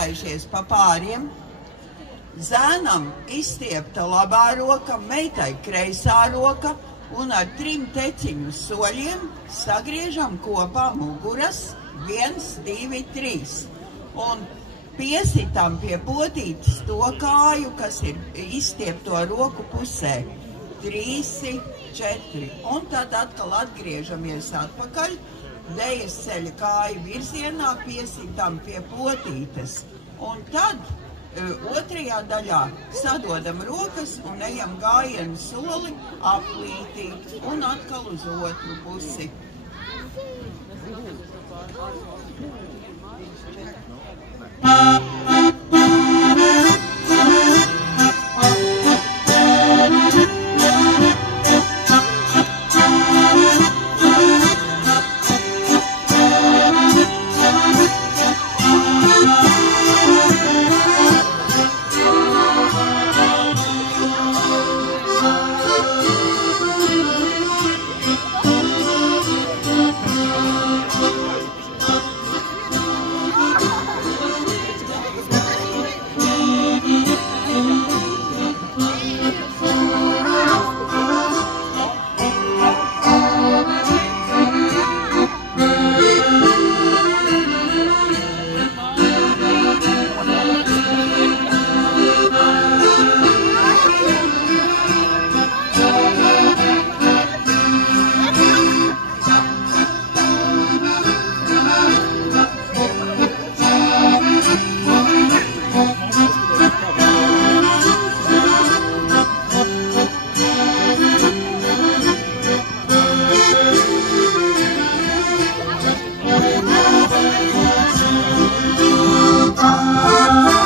nostājušies pa pāriem. Zēnam izstiepta labā roka, meitai kreisā roka un ar 3 teciņu soļiem sagriežam kopā muguras 1, 2, 3. Un piesitam pie potītes to kāju, kas ir izstiepto roku pusē. 3, 4. Un tad atkal atgriežamies atpakaļ. Dejas ceļa kāju virzienā piesitam pie potītes. Un tad otrajā daļā sadodam rokas un ejam gājienu soli aplītī un atkal uz otru pusi.